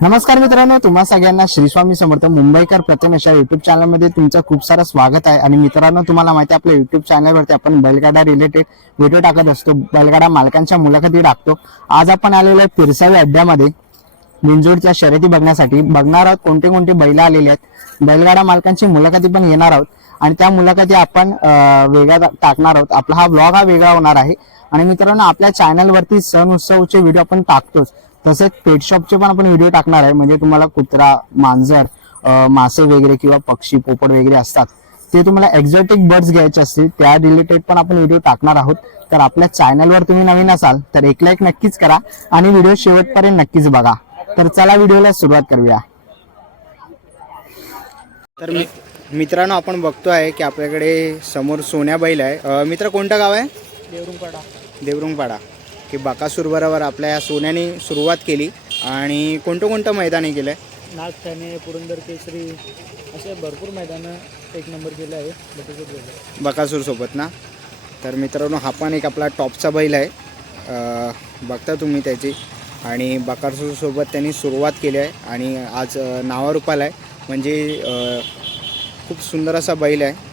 नमस्कार मित्रांनो तुम्हा सगळ्यांना श्री स्वामी समर्थ मुंबईकर प्रथम अशा युट्यूब चॅनलमध्ये तुमचं खूप सारं स्वागत आहे. आणि मित्रांनो तुम्हाला माहिती आहे आपल्या युट्यूब चॅनलवरती आपण बैलगाडा रिलेटेड व्हिडिओ टाकत असतो. बैलगाडा मालकांच्या मुलाखती टाकतो. आज आपण आलेलो आहे पिरसावी अड्ड्यामध्ये. बिंजोडच्या शर्यती बघण्यासाठी. बघणार आहोत कोणते कोणते बैल आलेले आहेत. बैलगाडा मालकांची मुलाखती पण घेणार आहोत. आणि त्या मुलाखती आपण वेगळा वेगळ्या टाकणार आहोत. आपला हा ब्लॉग हा वेगळा होणार आहे. आणि मित्रांनो आपल्या चॅनलवरती सण उत्सवचे व्हिडिओ आपण टाकतोच. तसेच पेट शॉपचे पण आपण व्हिडिओ टाकणार आहे. म्हणजे तुम्हाला कुत्रा मांजर मासे वगैरे किंवा पक्षी पोपट वगैरे असतात. ते तुम्हाला एक्झॉटिक बर्ड्स घ्यायचे असतील त्या रिलेटेड पण आपण व्हिडिओ टाकणार आहोत. तर आपल्या चॅनलवर तुम्ही नवीन असाल तर एक लाईक नक्कीच करा आणि व्हिडिओ शेवटपर्यंत नक्कीच बघा. तर चला व्हिडिओला सुरुवात करूया. तर मित्रांनो आपण बघतो आहे की आपल्याकडे समोर सोन्या बैल आहे. मित्र कोणतं गाव आहे? देवरुंगपाडा. देवरुंगपाडा. की बकासूर बरोबर आपल्या या सोन्याने सुरुवात केली आणि कोणतं कोणतं मैदानी केलंय? नागठाणे पुरंदर केसरी असे भरपूर मैदानं एक नंबर केले आहे बटाटे गेले. बकासूर सोबत ना? तर मित्रांनो हा पण एक आपला टॉपचा बैल आहे. अं, बघता तुम्ही त्याची. आणि बकासूर सोबत त्यांनी सुरुवात केली आहे आणि आज अं, नावारूपाला आहे. म्हणजे अं, खूप सुंदर असा बैल आहे.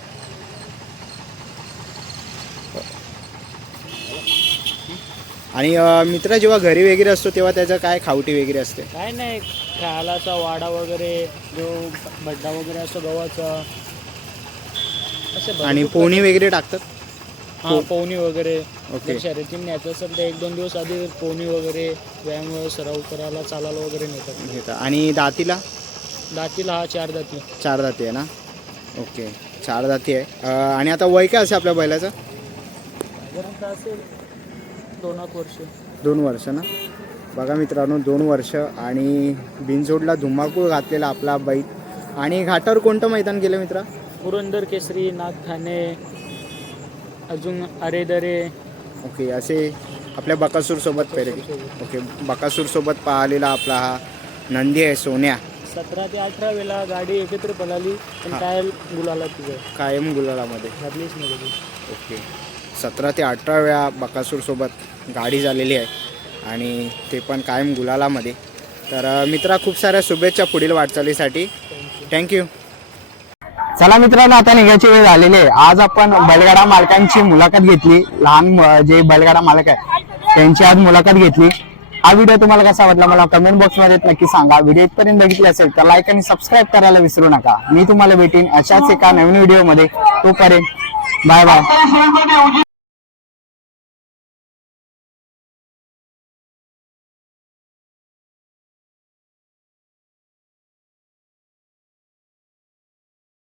आणि अं, मित्र जेव्हा घरी वगैरे असतो तेव्हा त्याचं काय खावटी वगैरे असते? काय नाही खेळाचा वाडा वगैरे जो बड्डा वगैरे असतो गव्हाचा. असे भरपूर आणि पोणी वगैरे टाकतात? हा पोहणी वगैरे. ओके. जर शर्यतीने न्यायचं असेल तर एक दोन दिवस आधी पोहणी वगैरे व्यायाम सराव करायला चालायला वगैरे नेतात. घेतात आणि दातीला? दातीला हा चार दाती. चार दाती आहे ना? ओके. चार दाती आहे. अं, आणि आता वय काय असेल आपल्या बैलाचं? साधारणतः असेल दोन वर्ष. दोन वर्ष ना? बघा मित्रांनो दोन वर्ष आणि बिनजोडला धुमाकूळ घातलेला आपला बैल. आणि घाटावर कोणतं मैदान केलं मित्रा? पुरंदर केसरी नागठाणे अजून अरेदरे ओके असे आपल्या बकासूर सोबत पहिले. ओके बकासूर सोबत पाहिलेला आपला हा नंदी आहे सोन्या. सतरा ते अठरा वेळा गाडी एकत्र पळाली पण हा. काय गुलाला तुझं कायम गुलालामध्ये. घातलीच नाही कधी. ओके. सतरा ते अठरा वेळा बकासूरसोबत गाडी झालेली आहे आणि ते पण कायम गुलालामध्ये. तर मित्रा खूप साऱ्या शुभेच्छा पुढील वाटचालीसाठी. थँक्यू चला मित्रांनो आता निघायची वेळ झालेली आहे. आज आपण बैलगाडा मालकांची मुलाखत घेतली. लहान मु- जे बैलगाडा मालक आहे त्यांची आज मुलाखत घेतली. हा व्हिडिओ तुम्हाला कसा वाटला मला कमेंट बॉक्समध्ये नक्की सांगा. व्हिडिओ इथपर्यंत बघितले असेल तर लाईक आणि सबस्क्राईब करायला विसरू नका. मी तुम्हाला भेटीन अशाच एका नवीन व्हिडिओमध्ये तोपर्यंत बाय बाय